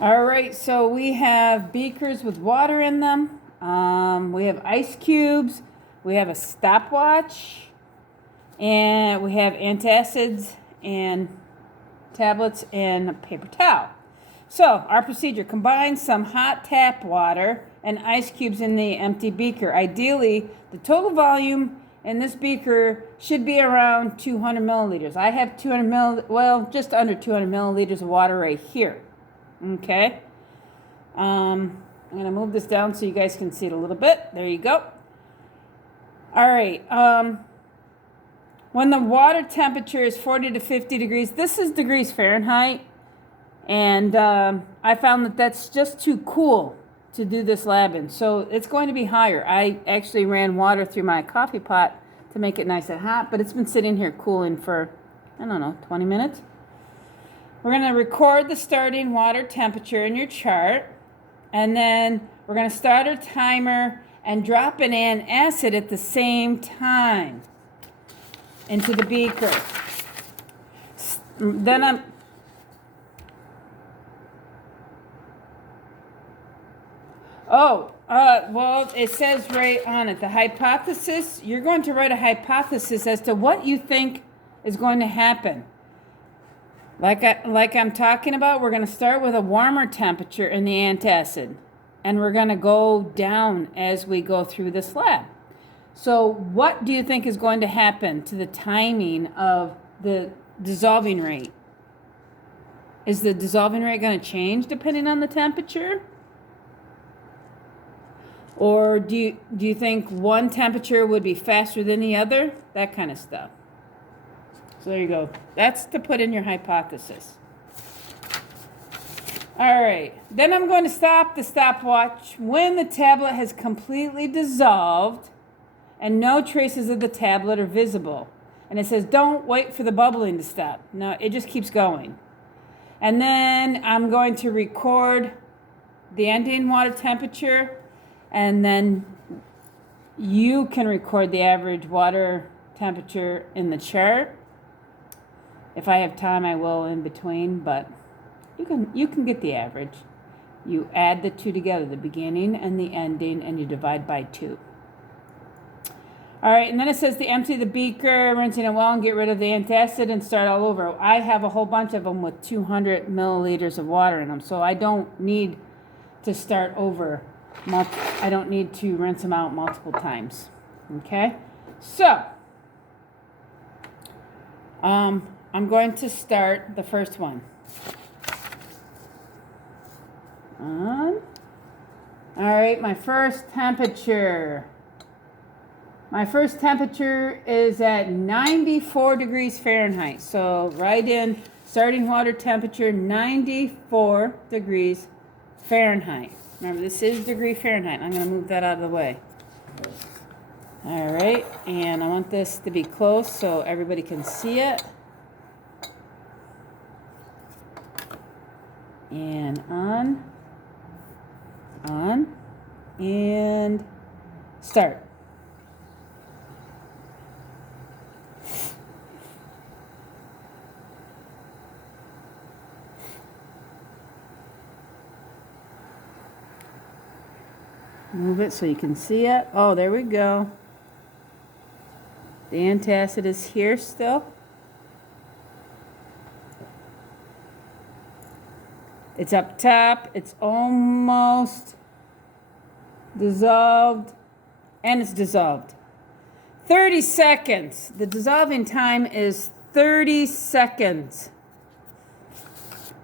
All right, so we have beakers with water in them. We have ice cubes. We have a stopwatch. And we have antacids and tablets and a paper towel. So our procedure, combine some hot tap water and ice cubes in the empty beaker. Ideally, the total volume in this beaker should be around 200 milliliters. I have 200 just under 200 milliliters of water right here. Okay. I'm going to move this down so you guys can see it a little bit. There you go. All right. When the water temperature is 40 to 50 degrees, this is degrees Fahrenheit, and I found that that's just too cool to do this lab in. So it's going to be higher. I actually ran water through my coffee pot to make it nice and hot, but it's been sitting here cooling for, I don't know, 20 minutes. We're going to record the starting water temperature in your chart, and then we're going to start our timer and drop an antacid at the same time into the beaker. Then well, it says right on it, the hypothesis. You're going to write a hypothesis as to what you think is going to happen. Like I'm talking about, we're going to start with a warmer temperature in the antacid, and we're going to go down as we go through this lab. So what do you think is going to happen to the timing of the dissolving rate? Is the dissolving rate going to change depending on the temperature? Or do you think one temperature would be faster than the other? That kind of stuff. So there you go. That's to put in your hypothesis. All right. Then I'm going to stop the stopwatch when the tablet has completely dissolved and no traces of the tablet are visible. And it says, don't wait for the bubbling to stop. No, it just keeps going. And then I'm going to record the ending water temperature, and then you can record the average water temperature in the chart. If I have time, I will in between, but you can get the average. You add the two together, the beginning and the ending, and you divide by 2. All right, and then it says to empty the beaker, rinsing it well, and get rid of the antacid and start all over. I have a whole bunch of them with 200 milliliters of water in them, so I don't need to start over. I don't need to rinse them out multiple times. Okay, so I'm going to start the first one. All right, my first temperature. My first temperature is at 94 degrees Fahrenheit. So write in starting water temperature 94 degrees Fahrenheit. Remember, this is degree Fahrenheit. I'm going to move that out of the way. All right, and I want this to be close so everybody can see it. And on, and start. Move it so you can see it. Oh, there we go. The antacid is here still. It's up top. It's almost dissolved. And it's dissolved. 30 seconds. The dissolving time is 30 seconds.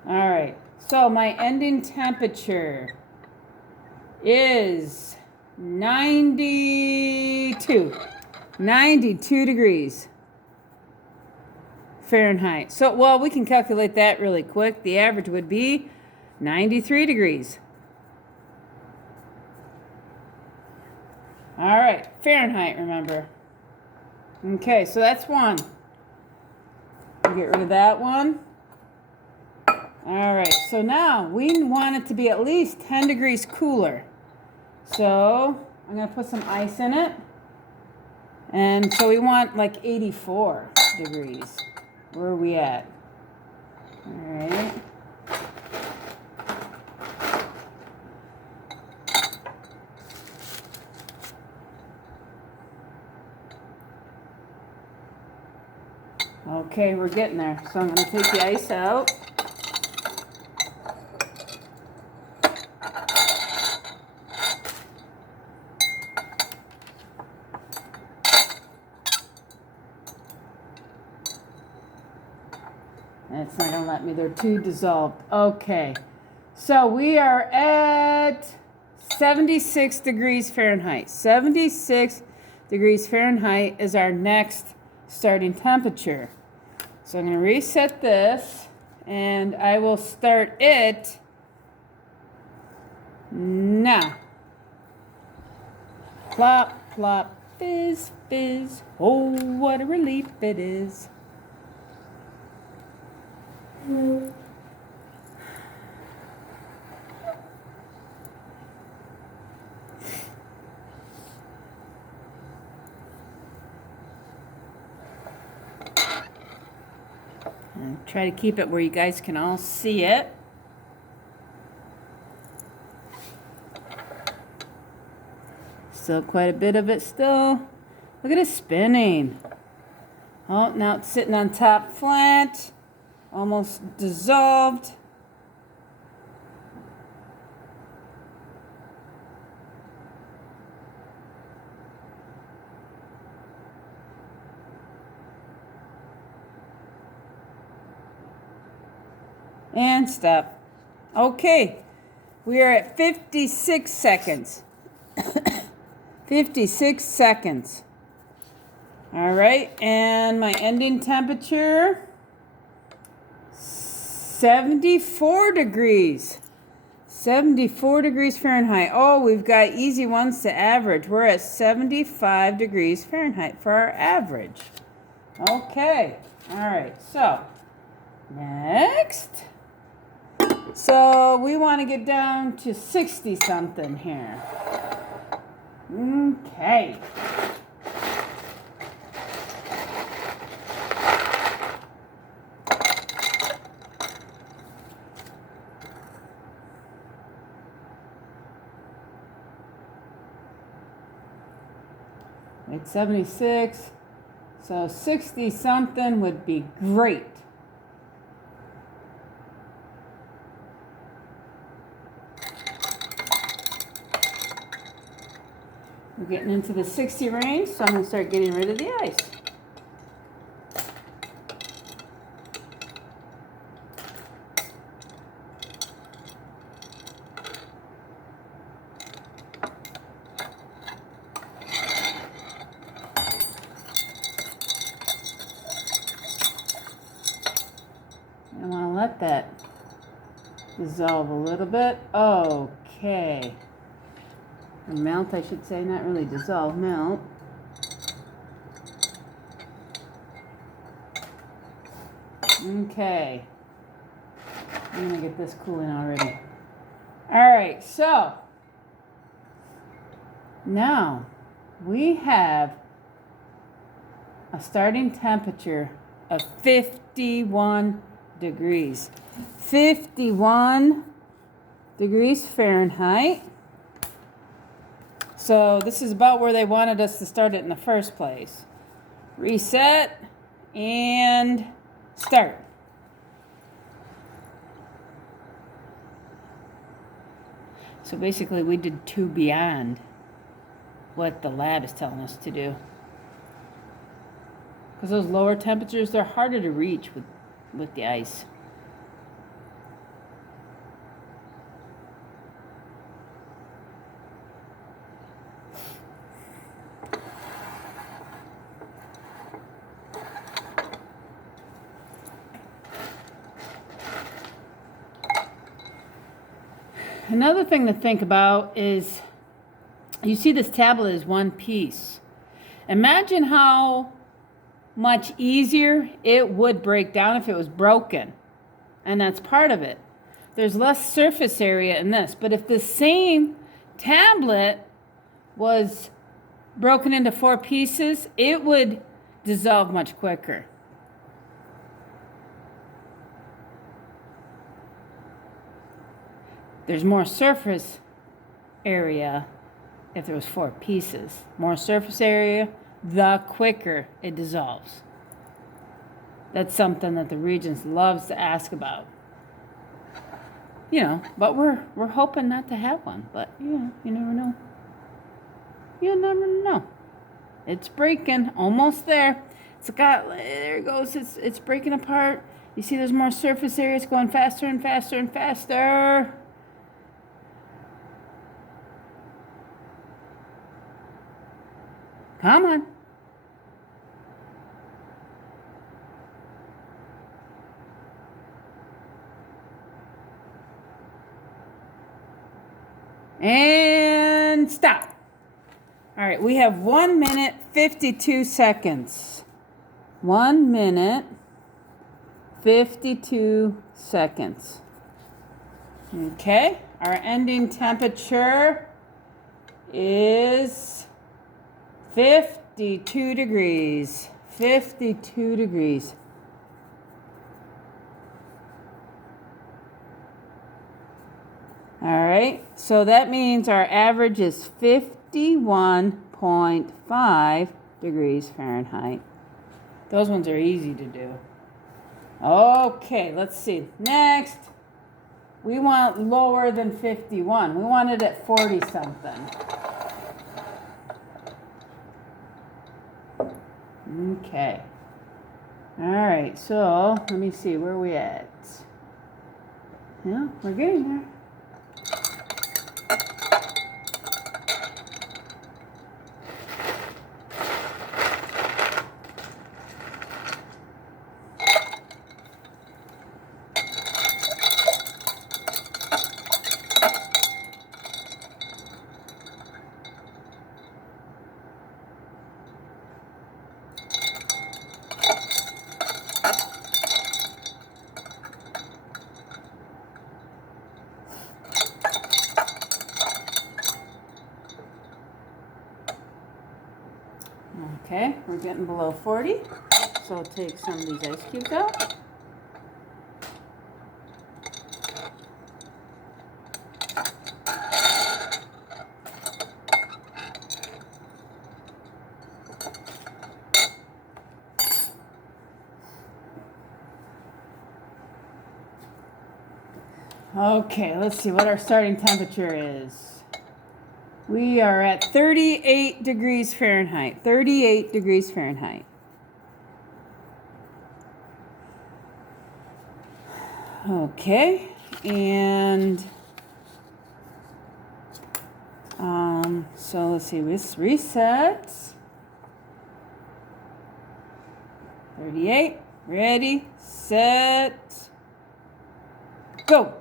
All right. So my ending temperature is 92 degrees Fahrenheit. So, well, we can calculate that really quick. The average would be 93 degrees. All right, Fahrenheit, remember. Okay, so that's one. Get rid of that one. All right, so now we want it to be at least 10 degrees cooler. So I'm going to put some ice in it. And so we want like 84 degrees. Where are we at? All right. Okay, we're getting there. So I'm going to take the ice out. It's not going to let me. They're too dissolved. Okay. So we are at 76 degrees Fahrenheit. 76 degrees Fahrenheit is our next starting temperature. So I'm going to reset this, and I will start it now. Plop, plop, fizz, fizz. Oh, what a relief it is. And try to keep it where you guys can all see it. Still quite a bit of it still. Look at it spinning. Oh, now it's sitting on top flat. Almost dissolved. And stop. Okay, we are at 56 seconds. 56 seconds. All right, and my ending temperature, 74 degrees. 74 degrees Fahrenheit. Oh, we've got easy ones to average. We're at 75 degrees Fahrenheit for our average. Okay, all right, so next. So we want to get down to 60 something here. Okay. It's 76. So 60 something would be great. We're getting into the 60 range, so I'm going to start getting rid of the ice. I want to let that dissolve a little bit. Okay. Or melt, I should say, not really dissolve, melt. Okay. I'm going to get this cooling already. All right, so now we have a starting temperature of 51 degrees. 51 degrees Fahrenheit. So this is about where they wanted us to start it in the first place. Reset and start. So basically we did 2 beyond what the lab is telling us to do. Because those lower temperatures, they're harder to reach with the ice. Another thing to think about is, you see this tablet is one piece. Imagine how much easier it would break down if it was broken. And that's part of it. There's less surface area in this. But if the same tablet was broken into 4 pieces, it would dissolve much quicker. There's more surface area if there was 4 pieces. More surface area, the quicker it dissolves. That's something that the Regents loves to ask about. You know, but we're hoping not to have one. But you never know. You never know. It's breaking, almost there. There it goes. It's breaking apart. You see, there's more surface areas going faster and faster and faster. Come on. And stop. All right, we have 1 minute, 52 seconds. 1 minute, 52 seconds. Okay, our ending temperature is 52 degrees. 52 degrees. All right, so that means our average is 51.5 degrees Fahrenheit. Those ones are easy to do. Okay, let's see. Next, we want lower than 51. We want it at 40 something. Okay. All right, so let me see, where are we at? Yeah, we're getting there. Okay, we're getting below 40, so I'll take some of these ice cubes out. Okay, let's see what our starting temperature is. We are at 38 degrees Fahrenheit. 38 degrees Fahrenheit. Okay, and so let's see, this resets. 38, ready, set, go.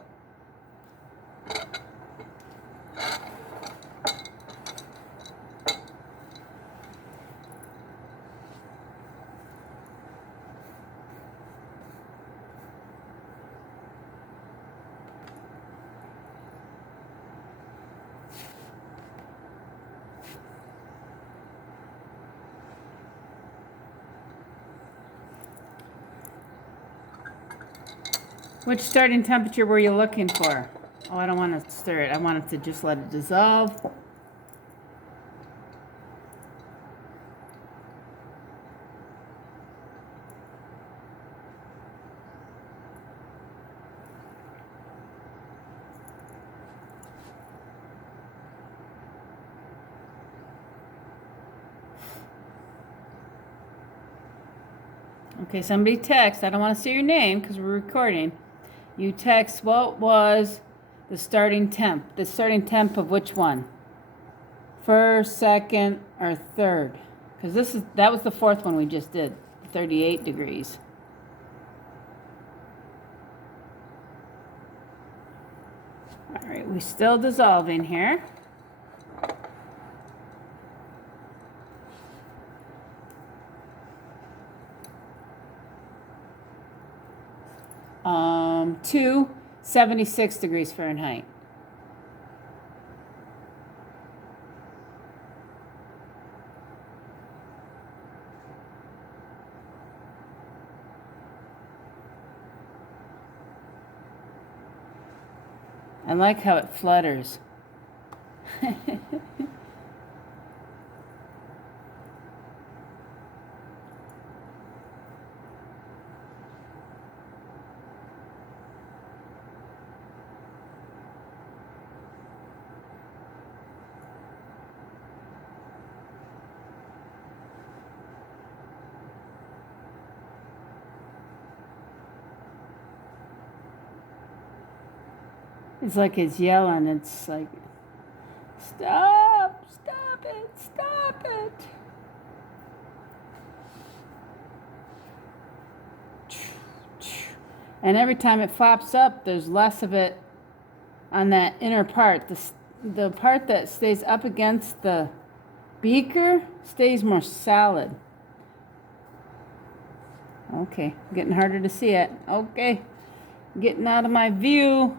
Which starting temperature were you looking for? Oh, I don't want to stir it. I want it to just let it dissolve. Okay, somebody text. I don't want to see your name because we're recording. You text, what was the starting temp? The starting temp of which one? First, second, or third? Because that was the fourth one we just did, 38 degrees. All right, we're still dissolving here. To 76 degrees Fahrenheit. I like how it flutters. It's like it's yelling. It's like, stop, stop it, stop it. And every time it flops up, there's less of it on that inner part. The part that stays up against the beaker stays more solid. Okay, getting harder to see it. Okay, getting out of my view.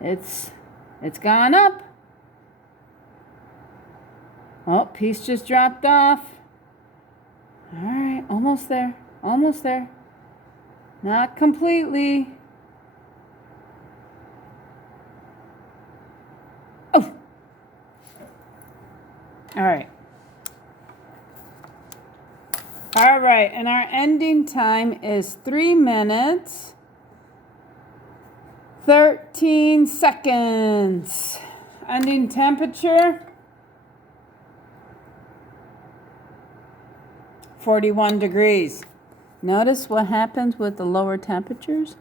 It's gone up. Oh, piece just dropped off. All right, almost there, almost there. Not completely. Oh. All right. All right, and our ending time is 3 minutes, 13 seconds. Ending temperature, 41 degrees. Notice what happens with the lower temperatures?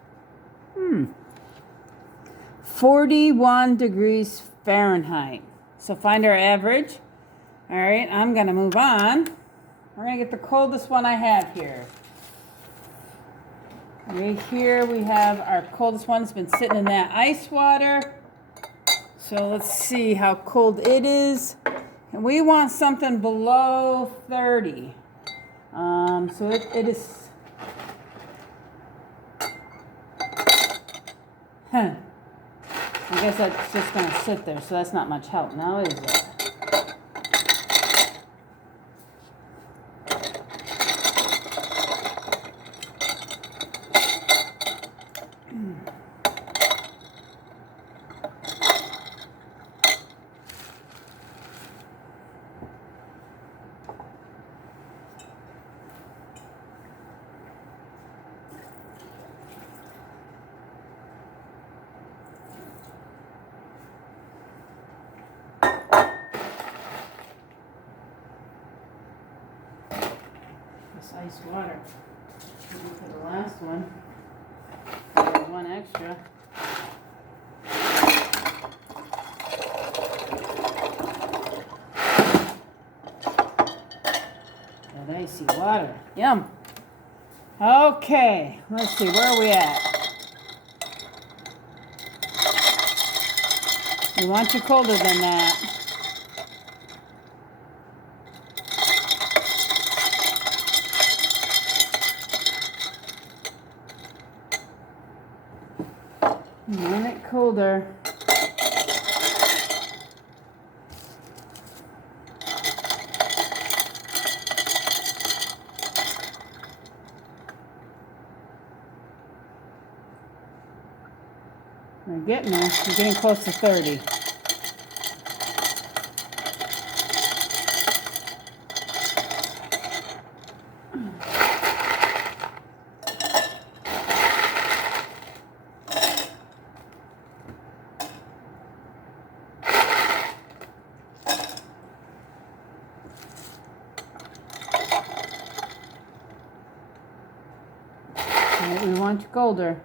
41 degrees Fahrenheit. So find our average. All right, I'm going to move on. We're going to get the coldest one I have here. Right here we have our coldest one. It's been sitting in that ice water. So let's see how cold it is. And we want something below 30. So it is, I guess that's just going to sit there, so that's not much help now, is it? This ice water. Maybe for the last one. There's one extra. That icy water. Yum. Okay, let's see, where are we at? You want you colder than that. You want it colder. We're getting there. We're getting close to 30. We want you colder.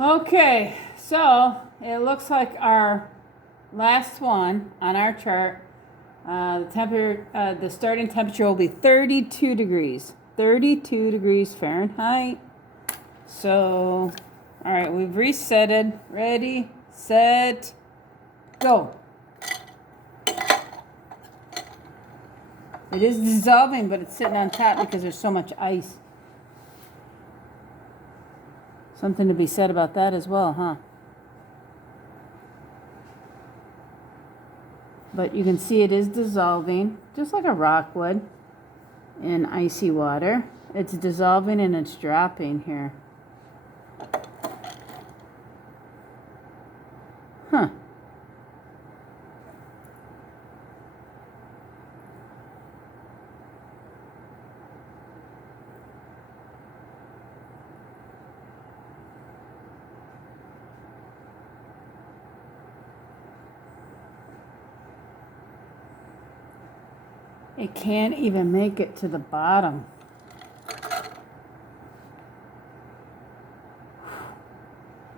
Okay, so it looks like our last one on our chart, the starting temperature will be 32 degrees. 32 degrees Fahrenheit. So, all right, we've resetted. Ready, set, go. It is dissolving, but it's sitting on top because there's so much ice. Something to be said about that as well, huh? But you can see it is dissolving, just like a rock would in icy water. It's dissolving and it's dropping here. Huh. It can't even make it to the bottom.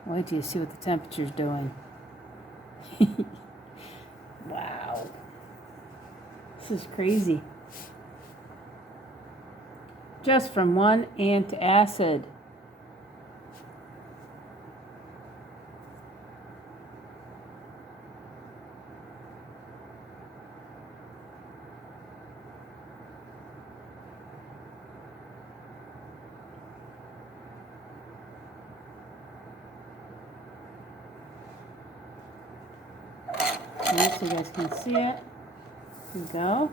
Wait till you see what the temperature's doing. Wow. This is crazy. Just from one antacid. Okay, so you guys can see it. Here we go.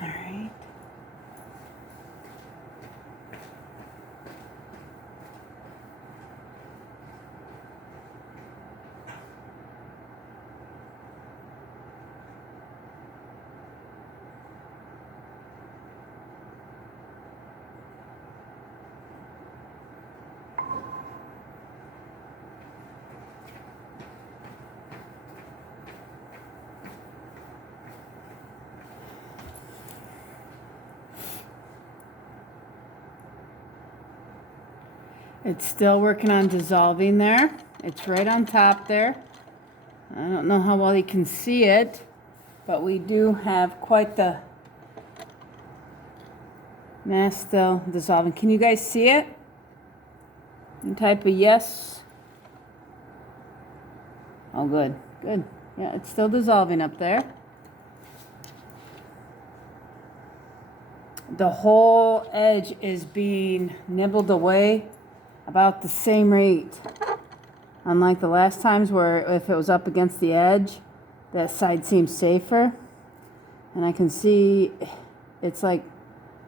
All right. It's still working on dissolving there. It's right on top there. I don't know how well you can see it, but we do have quite the mass still dissolving. Can you guys see it? And type a yes. Oh, good, good. Yeah, it's still dissolving up there. The whole edge is being nibbled away about the same rate. Unlike the last times where if it was up against the edge, that side seems safer. And I can see it's like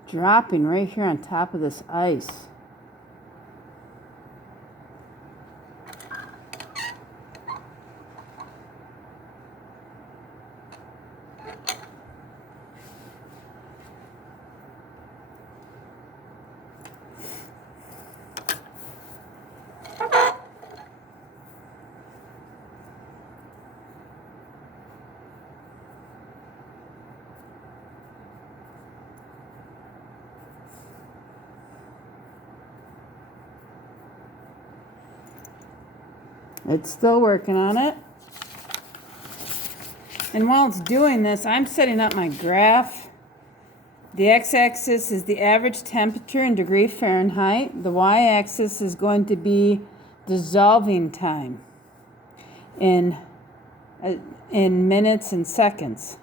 dropping right here on top of this ice. It's still working on it. And while it's doing this, I'm setting up my graph. The x-axis is the average temperature in degree Fahrenheit. The y-axis is going to be dissolving time in minutes and seconds.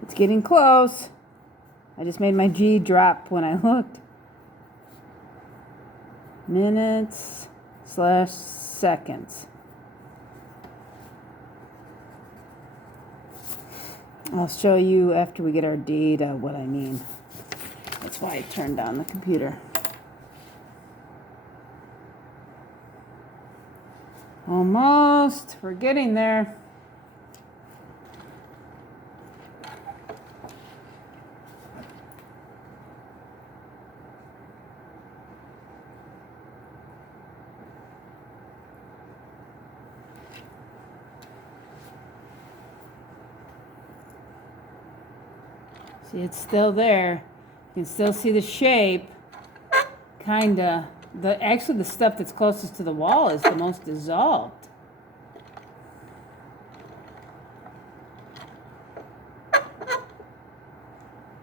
It's getting close. I just made my G drop when I looked. Minutes/seconds. I'll show you after we get our data what I mean. That's why I turned on the computer. Almost. We're getting there. See, it's still there. You can still see the shape. Kinda. Actually, the stuff that's closest to the wall is the most dissolved.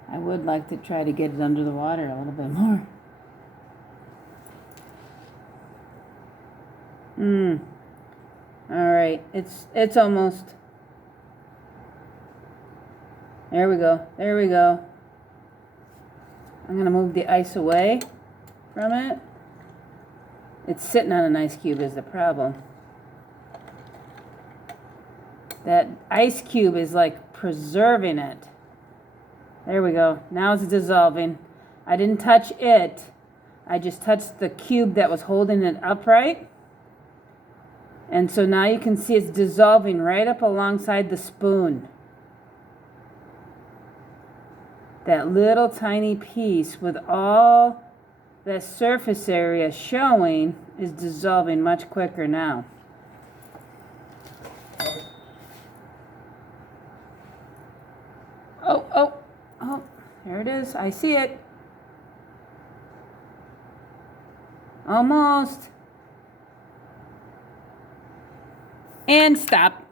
I would like to try to get it under the water a little bit more. All right, it's almost. There we go. There we go. I'm gonna move the ice away from it. It's sitting on an ice cube is the problem. That ice cube is like preserving it. There we go. Now it's dissolving. I didn't touch it. I just touched the cube that was holding it upright. And so now you can see it's dissolving right up alongside the spoon. That little tiny piece with all that surface area showing is dissolving much quicker now. Oh, there it is. I see it. Almost. And stop.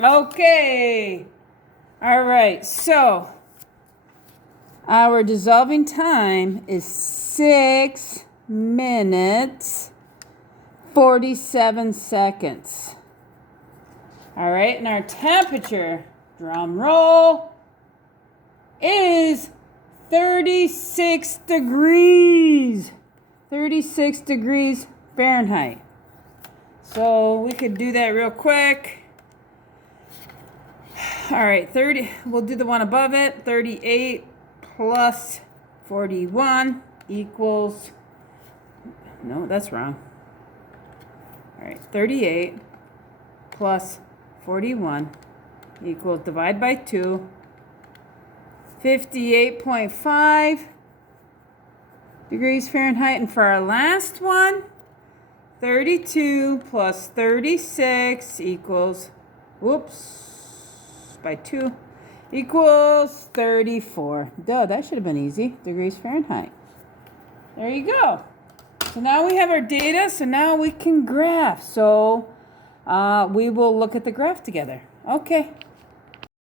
Okay. All right, so our dissolving time is 6 minutes, 47 seconds. All right, and our temperature, drum roll, is 36 degrees. 36 degrees Fahrenheit. So we could do that real quick. All right, we'll do the one above it. 38 plus 41 equals, no, that's wrong. All right, 38 plus 41 equals, divide by 2, 58.5 degrees Fahrenheit. And for our last one, 32 plus 36 equals, whoops, by 2 equals 34. Duh, that should have been easy. Degrees Fahrenheit. There you go. So now we have our data, so now we can graph. So we will look at the graph together. Okay.